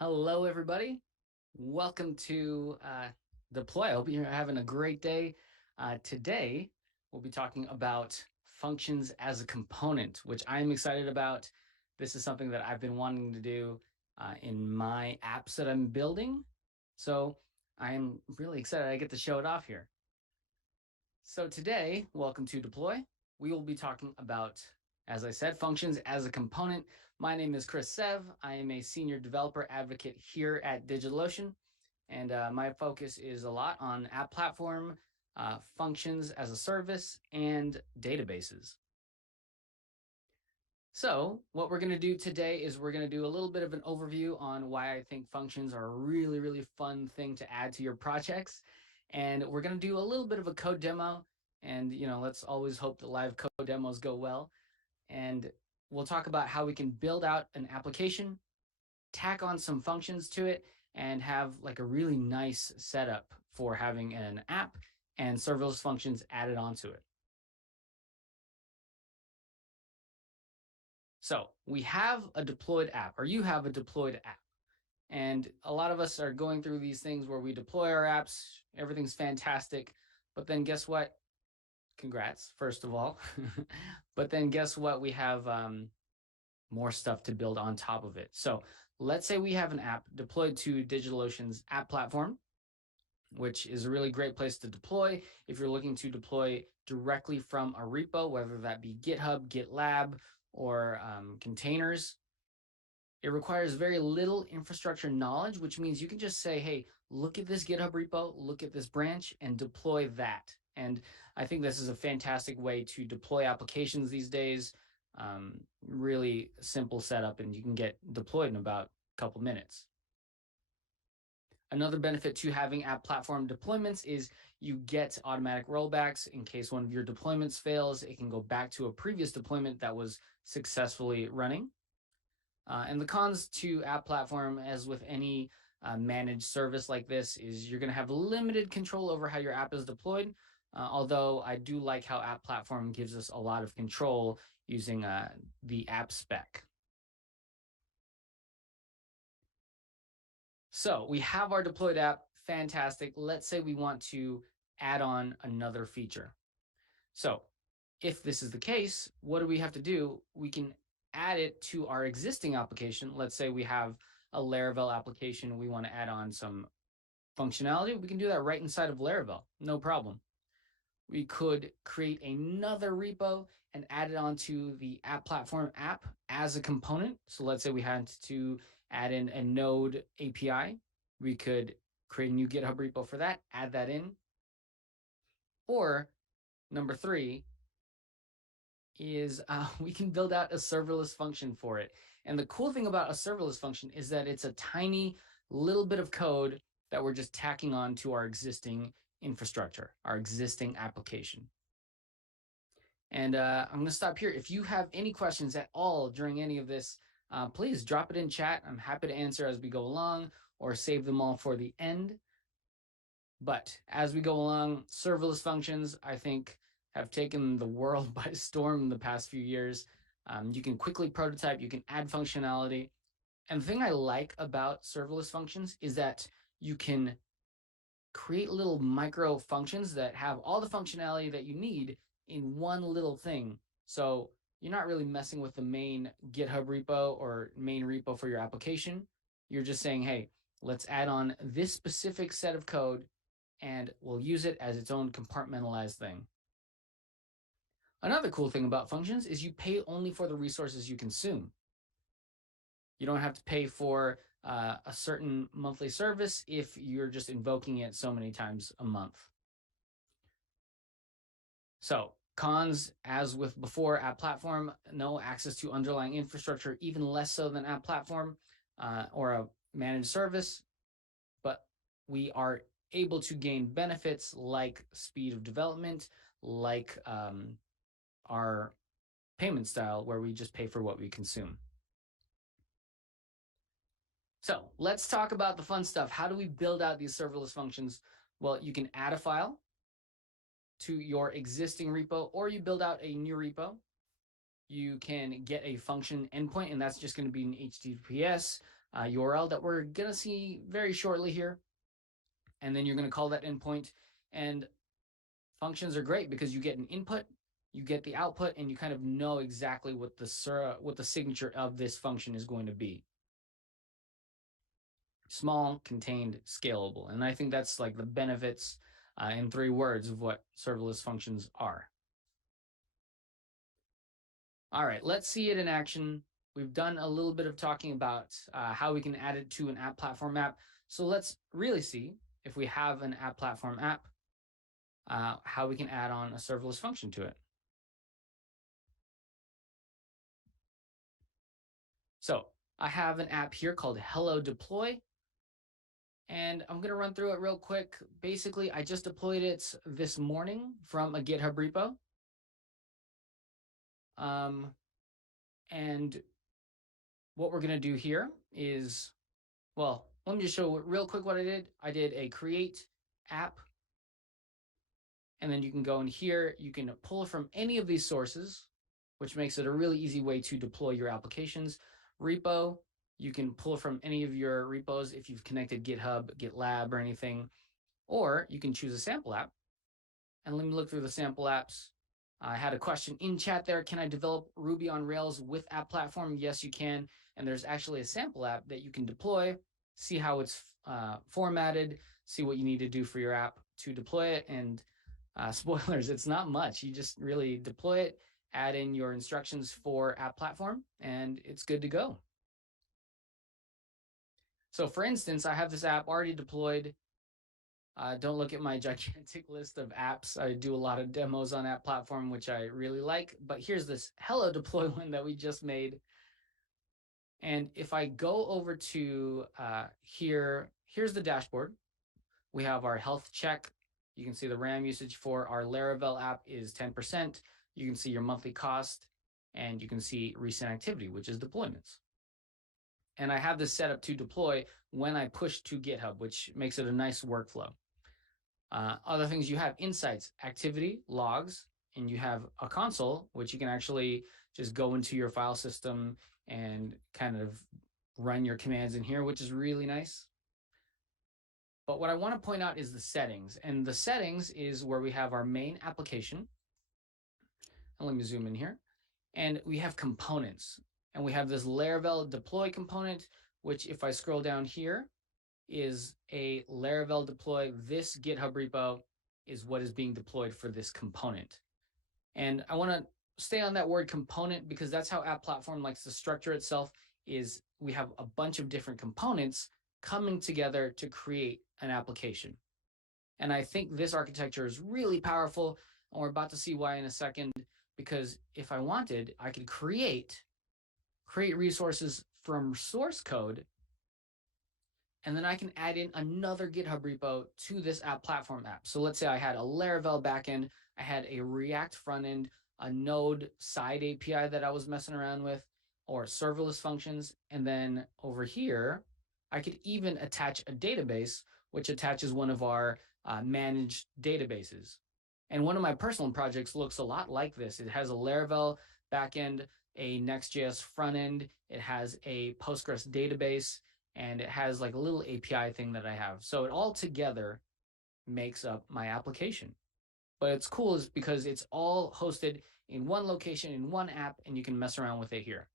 Hello, everybody. Welcome to Deploy. I hope you're having a great day. Today, we'll be talking about functions as a component, which I'm excited about. This is something that I've been wanting to do in my apps that I'm building. So I am really excited I get to show it off here. So today, welcome to Deploy. We will be talking about, as I said, functions as a component. My name is Chris Sev. I am a senior developer advocate here at DigitalOcean, and my focus is a lot on app platform, functions as a service, and databases. So what we're going to do today is we're going to do a little bit of an overview on why I think functions are a really, really fun thing to add to your projects. And we're going to do a little bit of a code demo. And, let's always hope that live code demos go well. And we'll talk about how we can build out an application, tack on some functions to it, and have like a really nice setup for having an app and serverless functions added onto it. So we have a deployed app, or you have a deployed app. And a lot of us are going through these things where we deploy our apps, everything's fantastic. But then guess what? Congrats, first of all. But then guess what? We have more stuff to build on top of it. So let's say we have an app deployed to DigitalOcean's app platform, which is a really great place to deploy if you're looking to deploy directly from a repo, whether that be GitHub, GitLab, or containers. It requires very little infrastructure knowledge, which means you can just say, hey, look at this GitHub repo, look at this branch, and deploy that. And I think this is a fantastic way to deploy applications these days. Really simple setup, and you can get deployed in about a couple minutes. Another benefit to having app platform deployments is you get automatic rollbacks. In case one of your deployments fails, it can go back to a previous deployment that was successfully running. And the cons to app platform, as with any managed service like this, is you're going to have limited control over how your app is deployed. Although I do like how app platform gives us a lot of control using the app spec. So we have our deployed app, fantastic. Let's say we want to add on another feature. So if this is the case, what do we have to do? We can add it to our existing application. Let's say we have a Laravel application. We want to add on some functionality. We can do that right inside of Laravel, no problem. We could create another repo and add it onto the app platform app as a component. So let's say we had to add in a Node API. We could create a new GitHub repo for that, add that in. Or number three is we can build out a serverless function for it. And the cool thing about a serverless function is that it's a tiny little bit of code that we're just tacking on to our existing infrastructure, our existing application. And I'm going to stop here. If you have any questions at all during any of this, please drop it in chat. I'm happy to answer as we go along or save them all for the end. But as we go along, serverless functions, I think, have taken the world by storm in the past few years. You can quickly prototype, you can add functionality. And the thing I like about serverless functions is that you can create little micro functions that have all the functionality that you need in one little thing. So you're not really messing with the main GitHub repo or main repo for your application. You're just saying, hey, let's add on this specific set of code and we'll use it as its own compartmentalized thing. Another cool thing about functions is you pay only for the resources you consume. You don't have to pay for a certain monthly service if you're just invoking it so many times a month. So cons, as with before, app platform, no access to underlying infrastructure, even less so than app platform or a managed service. But we are able to gain benefits like speed of development, like our payment style, where we just pay for what we consume. So let's talk about the fun stuff. How do we build out these serverless functions? Well, you can add a file to your existing repo, or you build out a new repo. You can get a function endpoint, and that's just going to be an HTTPS URL that we're going to see very shortly here. And then you're going to call that endpoint. And functions are great because you get an input, you get the output, and you kind of know exactly what the signature of this function is going to be. Small, contained, scalable. And I think that's like the benefits in 3 words of what serverless functions are. All right, let's see it in action. We've done a little bit of talking about how we can add it to an app platform app. So let's really see, if we have an app platform app, how we can add on a serverless function to it. So I have an app here called Hello Deploy. And I'm going to run through it real quick. Basically, I just deployed it this morning from a GitHub repo. And what we're going to do here is, well, let me just show real quick what I did. I did a create app. And then you can go in here. You can pull from any of these sources, which makes it a really easy way to deploy your applications. Repo, you can pull from any of your repos if you've connected GitHub, GitLab, or anything. Or you can choose a sample app. And let me look through the sample apps. I had a question in chat there. Can I develop Ruby on Rails with app platform? Yes, you can. And there's actually a sample app that you can deploy, see how it's formatted, see what you need to do for your app to deploy it. And spoilers, it's not much. You just really deploy it, add in your instructions for app platform, and it's good to go. So for instance, I have this app already deployed. Don't look at my gigantic list of apps. I do a lot of demos on app platform, which I really like. But here's this Hello Deploy one that we just made. And if I go over to here's the dashboard. We have our health check. You can see the RAM usage for our Laravel app is 10%. You can see your monthly cost, and you can see recent activity, which is deployments. And I have this set up to deploy when I push to GitHub, which makes it a nice workflow. Other things, you have insights, activity, logs, and you have a console, which you can actually just go into your file system and kind of run your commands in here, which is really nice. But what I want to point out is the settings. And the settings is where we have our main application. And let me zoom in here. And we have components. And we have this Laravel deploy component, which if I scroll down here, is a Laravel deploy. This GitHub repo is what is being deployed for this component. And I want to stay on that word component because that's how App Platform likes to structure itself, is we have a bunch of different components coming together to create an application. And I think this architecture is really powerful, and we're about to see why in a second, because if I wanted, I could create resources from source code, and then I can add in another GitHub repo to this app platform app. So let's say I had a Laravel backend, I had a React frontend, a Node side API that I was messing around with, or serverless functions. And then over here, I could even attach a database, which attaches one of our managed databases. And one of my personal projects looks a lot like this. It has a Laravel backend, a Next.js frontend, it has a Postgres database, and it has like a little API thing that I have. So it all together makes up my application. But it's cool is because it's all hosted in one location, in one app, and you can mess around with it here.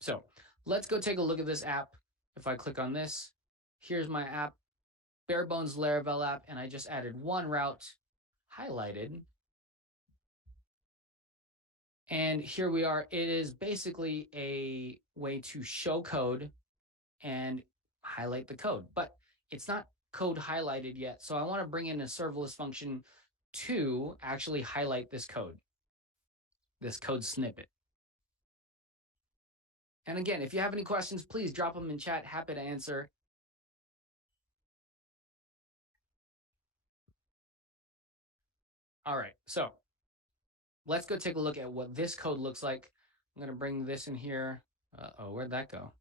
So let's go take a look at this app. If I click on this, here's my app, bare bones Laravel app, and I just added one route highlighted. And here we are. It is basically a way to show code and highlight the code, but it's not code highlighted yet. So I want to bring in a serverless function to actually highlight this code snippet. And again, if you have any questions, please drop them in chat. Happy to answer. All right, so let's go take a look at what this code looks like. I'm going to bring this in here. Uh-oh, where'd that go?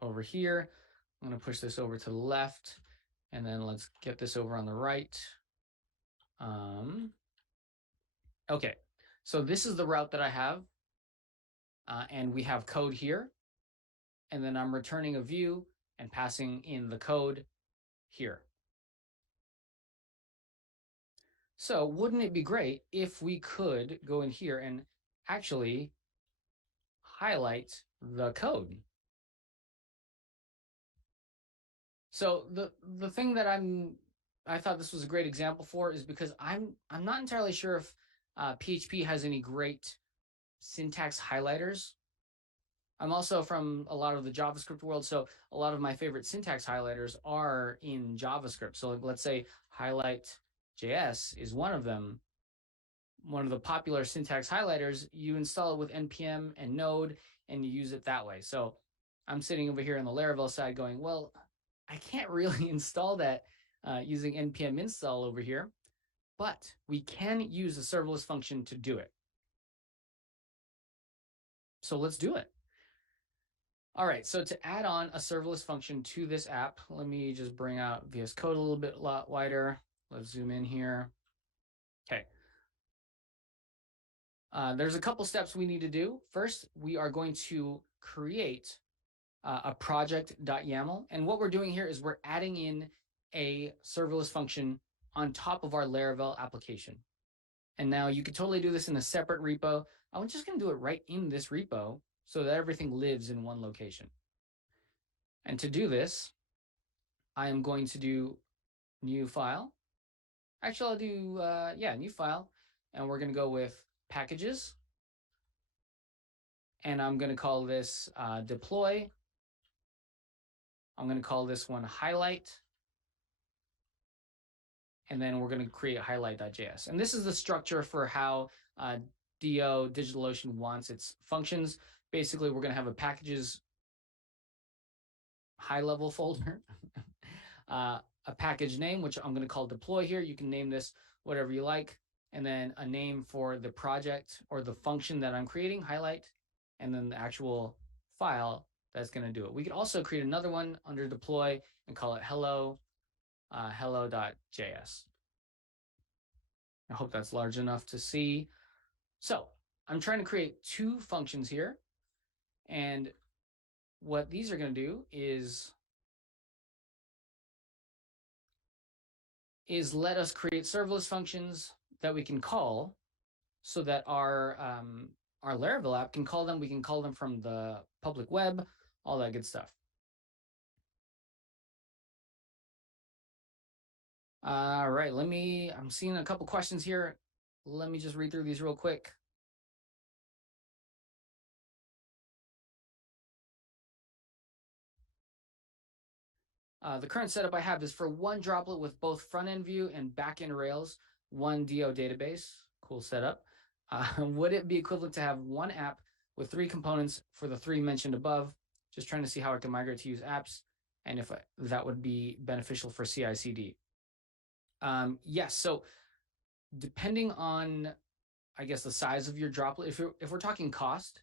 Over here. I'm going to push this over to the left, and then let's get this over on the right. Okay, so this is the route that I have. and we have code here, and then I'm returning a view and passing in the code here. So wouldn't it be great if we could go in here and actually highlight the code? So the thing that I thought this was a great example for is because I'm not entirely sure if PHP has any great syntax highlighters. I'm also from a lot of the JavaScript world, so a lot of my favorite syntax highlighters are in JavaScript. So let's say highlight JS is one of them. One of the popular syntax highlighters, you install it with npm and node and you use it that way. So I'm sitting over here on the Laravel side going, well, I can't really install that using npm install over here, but we can use a serverless function to do it. So let's do it. All right, so to add on a serverless function to this app, let me just bring out VS Code a little bit wider. Let's zoom in here. Okay. There's a couple steps we need to do. First, we are going to create a project.yaml. And what we're doing here is we're adding in a serverless function on top of our Laravel application. And now you could totally do this in a separate repo. I'm just going to do it right in this repo so that everything lives in one location. And to do this, I am going to do new file. Actually, I'll do, new file. And we're going to go with packages. And I'm going to call this deploy. I'm going to call this one highlight. And then we're going to create highlight.js. And this is the structure for how DigitalOcean wants its functions. Basically, we're going to have a packages high-level folder, a package name, which I'm going to call deploy here. You can name this whatever you like. And then a name for the project or the function that I'm creating, highlight, and then the actual file that's going to do it. We could also create another one under deploy and call it hello, hello.js. I hope that's large enough to see. So I'm trying to create two functions here. And what these are going to do is let us create serverless functions that we can call so that our Laravel app can call them. We can call them from the public web, all that good stuff. All right, I'm seeing a couple questions here. Let me just read through these real quick. The current setup I have is for one droplet with both front-end view and back-end Rails, one DO database. Cool setup. Would it be equivalent to have one app with three components for the three mentioned above? Just trying to see how I can migrate to use apps and if that would be beneficial for CI/CD. Yes, so depending on, I guess, the size of your droplet, if we're talking cost,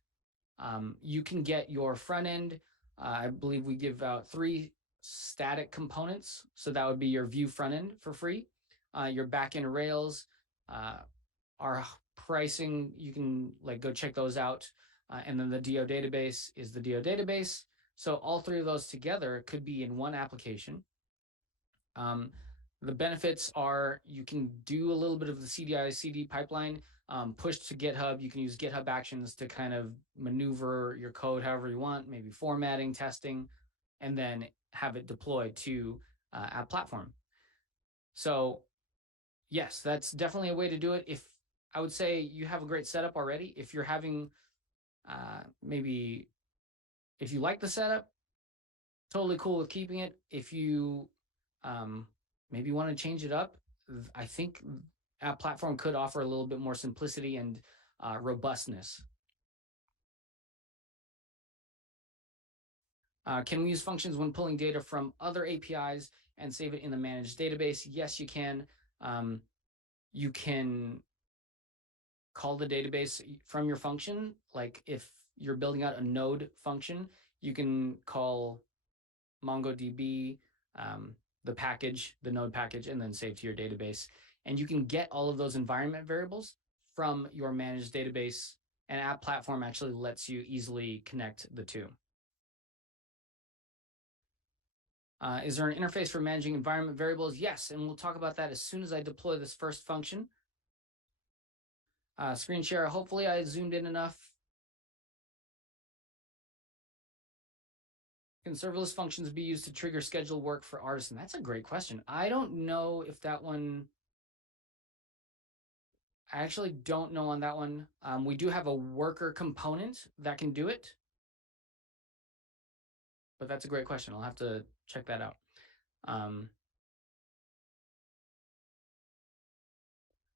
you can get your front end. I believe we give out 3 static components. So that would be your Vue front end for free. Your backend Rails, our pricing, you can go check those out. And then the DO database is the DO database. So all 3 of those together could be in one application. The benefits are you can do a little bit of the CDI/CD pipeline, push to GitHub. You can use GitHub Actions to kind of maneuver your code however you want, maybe formatting, testing, and then have it deployed to App Platform. So yes, that's definitely a way to do it. If I would say you have a great setup already, if you're having maybe if you like the setup, totally cool with keeping it. If you maybe want to change it up, I think App Platform could offer a little bit more simplicity and robustness. Can we use functions when pulling data from other APIs and save it in the managed database? Yes, you can. You can call the database from your function. Like if you're building out a node function, you can call MongoDB, the package, the node package, and then save to your database. And you can get all of those environment variables from your managed database and App Platform actually lets you easily connect the two. Is there an interface for managing environment variables? Yes, and we'll talk about that as soon as I deploy this first function. Screen share, hopefully I zoomed in enough. Can serverless functions be used to trigger scheduled work for Artisan? That's a great question. I don't know if that one, I actually don't know on that one. We do have a worker component that can do it, but that's a great question. I'll have to check that out.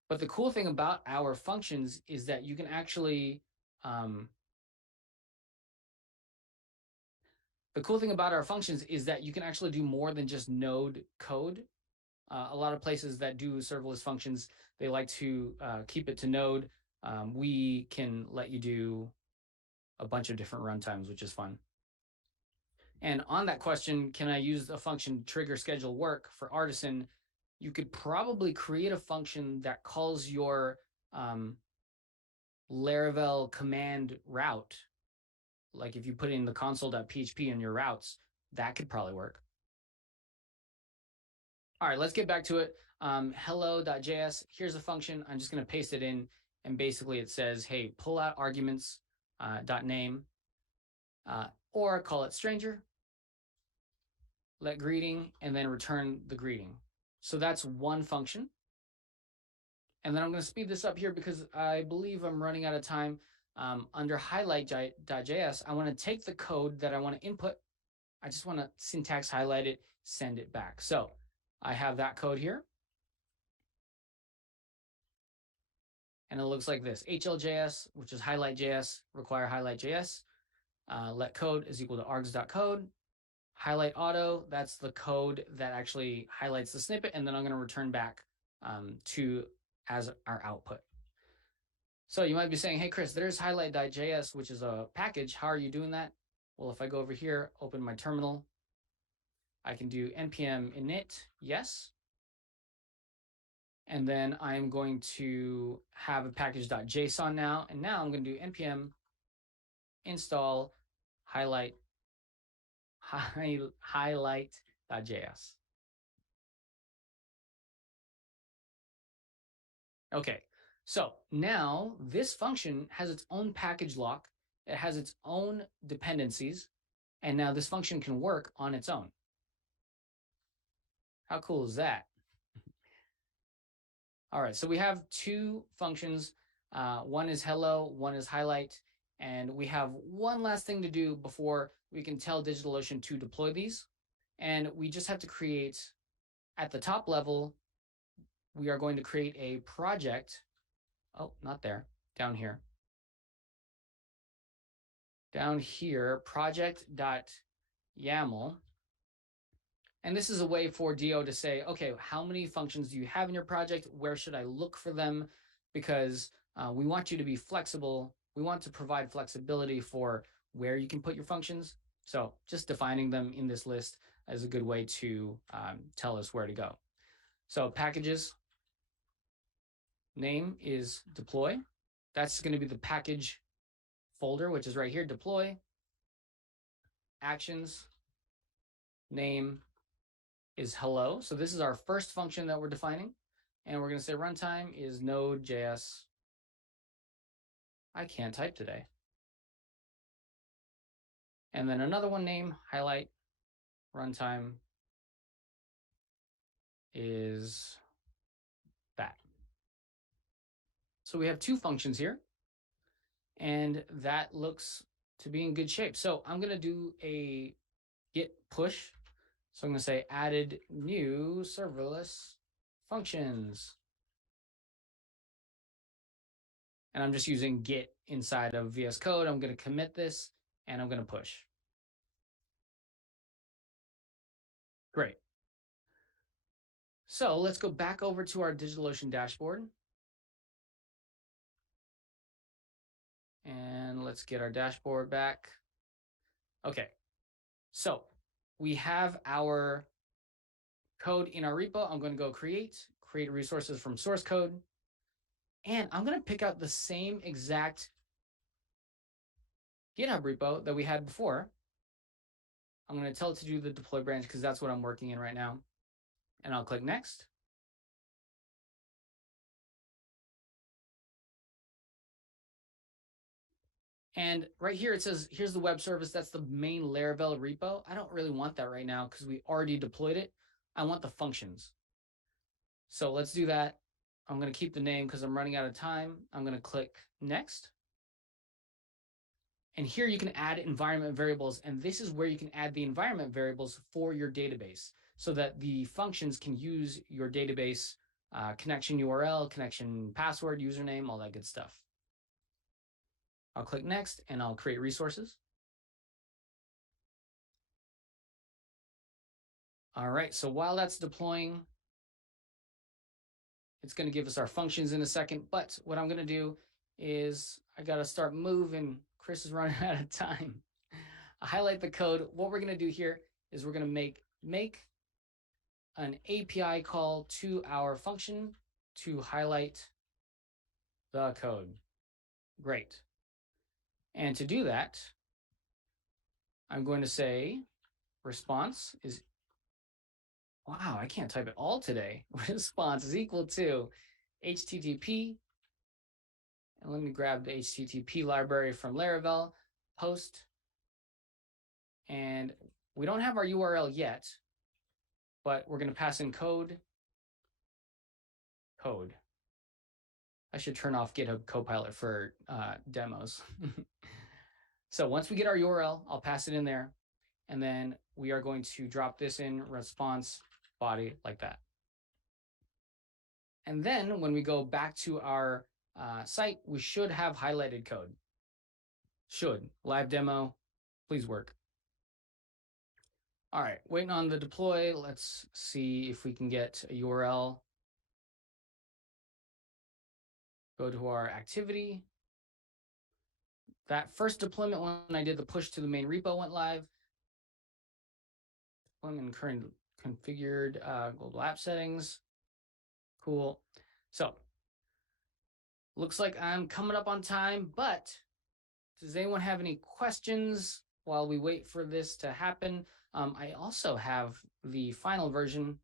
But the cool thing about our functions is that you can actually, the cool thing about our functions is that you can actually do more than just node code. A lot of places that do serverless functions, they like to keep it to node. We can let you do a bunch of different runtimes, which is fun. And on that question, can I use a function to trigger schedule work for Artisan? You could probably create a function that calls your Laravel command route. Like if you put in the console.php in your routes, that could probably work. All right, let's get back to it. Hello.js, here's a function. I'm just going to paste it in. And basically it says, hey, pull out arguments .name or call it stranger, let greeting, and then return the greeting. So that's one function. And then I'm going to speed this up here because I believe I'm running out of time. Under highlight.js, I want to take the code that I want to input. I just want to syntax highlight it, send it back. So I have that code here. And it looks like this. HLJS, which is highlight.js, require highlight.js. Let code is equal to args.code. Highlight auto, that's the code that actually highlights the snippet. And then I'm going to return back to as our output. So you might be saying, hey, Chris, there's highlight.js, which is a package. How are you doing that? Well, if I go over here, open my terminal, I can do npm init, yes. And then I'm going to have a package.json now. And now I'm going to do npm install highlight.js. Okay, so now this function has its own package lock. It has its own dependencies. And now this function can work on its own. How cool is that? All right, so we have two functions. One is hello, one is highlight. And we have one last thing to do before we can tell DigitalOcean to deploy these. And we just have to create, at the top level, we are going to create a project. Oh, not there, down here. Down here, project.yaml. And this is a way for DO to say, okay, how many functions do you have in your project? Where should I look for them? Because we want you to be flexible. We want to provide flexibility for where you can put your functions. So just defining them in this list is a good way to tell us where to go. So packages, name is deploy. That's going to be the package folder, which is right here, deploy. Actions, name is hello. So this is our first function that we're defining. And we're going to say runtime is node.js. I can't type today. And then another one, name, highlight, runtime is that. So we have two functions here. And that looks to be in good shape. So I'm going to do a git push. So I'm going to say added new serverless functions. And I'm just using git inside of VS Code. I'm going to commit this and I'm going to push. Great. So let's go back over to our DigitalOcean dashboard. And let's get our dashboard back. Okay. So we have our code in our repo. I'm going to go create resources from source code. And I'm going to pick out the same exact GitHub repo that we had before. I'm going to tell it to do the deploy branch because that's what I'm working in right now. And I'll click next. And right here, it says, here's the web service. That's the main Laravel repo. I don't really want that right now because we already deployed it. I want the functions. So let's do that. I'm going to keep the name because I'm running out of time. I'm going to click next. And here you can add environment variables. And this is where you can add the environment variables for your database so that the functions can use your database connection URL, connection password, username, all that good stuff. I'll click next and I'll create resources. All right, so while that's deploying, it's going to give us our functions in a second. But what I'm going to do is I got to start moving. Chris is running out of time. I highlight the code. What we're going to do here is we're going to make an API call to our function to highlight the code. Great. And to do that, I'm going to say response is, wow, I can't type it all today. Response is equal to HTTP. And let me grab the HTTP library from Laravel, post. And we don't have our URL yet, but we're going to pass in code. I should turn off GitHub Copilot for demos. So once we get our URL, I'll pass it in there. And then we are going to drop this in response body like that. And then when we go back to our site, we should have highlighted code. Should. Live demo, please work. All right, waiting on the deploy. Let's see if we can get a URL. Go to our activity. That first deployment when I did the push to the main repo went live. Deployment current configured global app settings. Cool. So looks like I'm coming up on time, but does anyone have any questions while we wait for this to happen? I also have the final version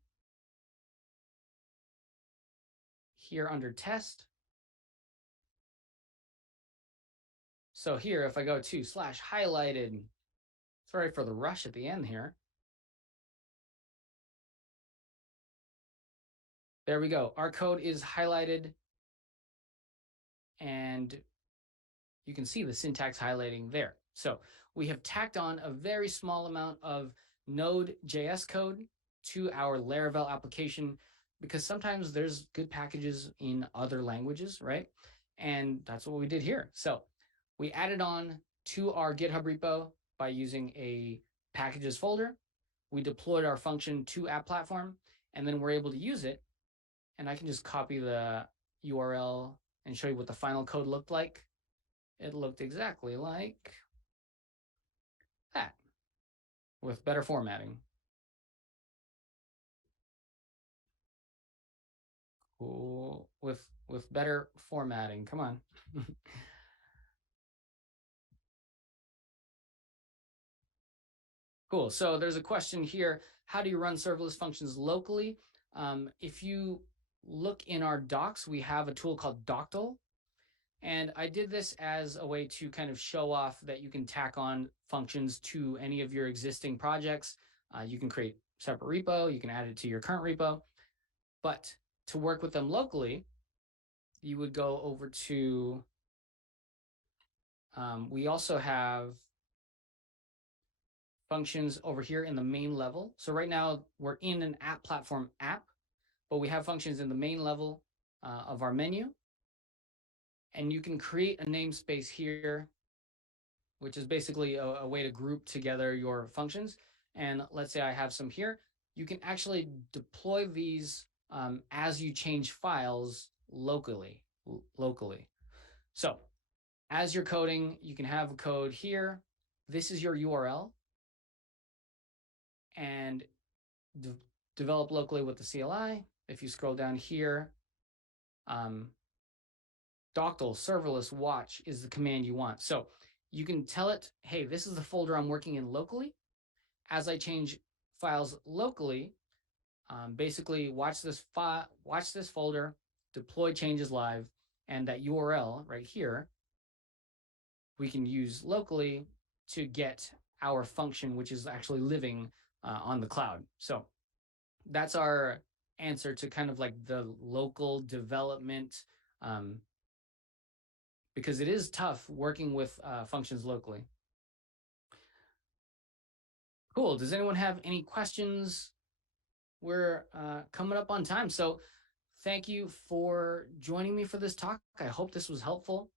here under test. So here, if I go to /highlighted, sorry for the rush at the end here. There we go. Our code is highlighted and you can see the syntax highlighting there. So we have tacked on a very small amount of Node.js code to our Laravel application because sometimes there's good packages in other languages, right? And that's what we did here. So we added on to our GitHub repo by using a packages folder. We deployed our function to app platform, and then we're able to use it. And I can just copy the URL and show you what the final code looked like. It looked exactly like that with better formatting. Cool. With better formatting. Come on. Cool. So there's a question here. How do you run serverless functions locally? If you look in our docs, we have a tool called Doctal. And I did this as a way to kind of show off that you can tack on functions to any of your existing projects. You can create separate repo. You can add it to your current repo. But to work with them locally, you would go over to, we also have functions over here in the main level. So right now we're in an app platform app, but we have functions in the main level of our menu. And you can create a namespace here, which is basically a way to group together your functions. And let's say I have some here. You can actually deploy these as you change files locally. So as you're coding, you can have a code here. This is your URL. And develop locally with the CLI. If you scroll down here, Doctal serverless watch is the command you want. So you can tell it, hey, this is the folder I'm working in locally. As I change files locally, basically watch this folder, deploy changes live, and that URL right here we can use locally to get our function, which is actually living on the cloud. So that's our answer to kind of like the local development, because it is tough working with functions locally. Cool. Does anyone have any questions? We're coming up on time. So thank you for joining me for this talk. I hope this was helpful.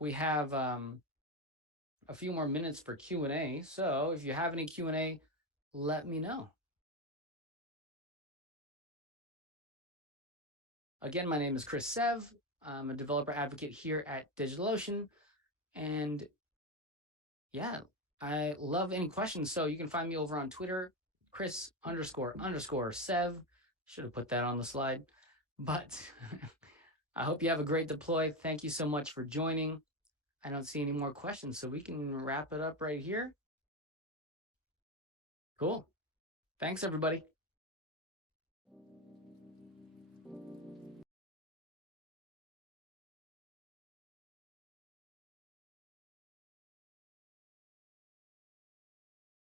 We have a few more minutes for Q&A. So if you have any Q&A, let me know. Again, my name is Chris Sev. I'm a developer advocate here at DigitalOcean. And yeah, I love any questions. So you can find me over on Twitter, Chris__Sev. Should have put that on the slide. But I hope you have a great deploy. Thank you so much for joining. I don't see any more questions, so we can wrap it up right here. Cool. Thanks, everybody.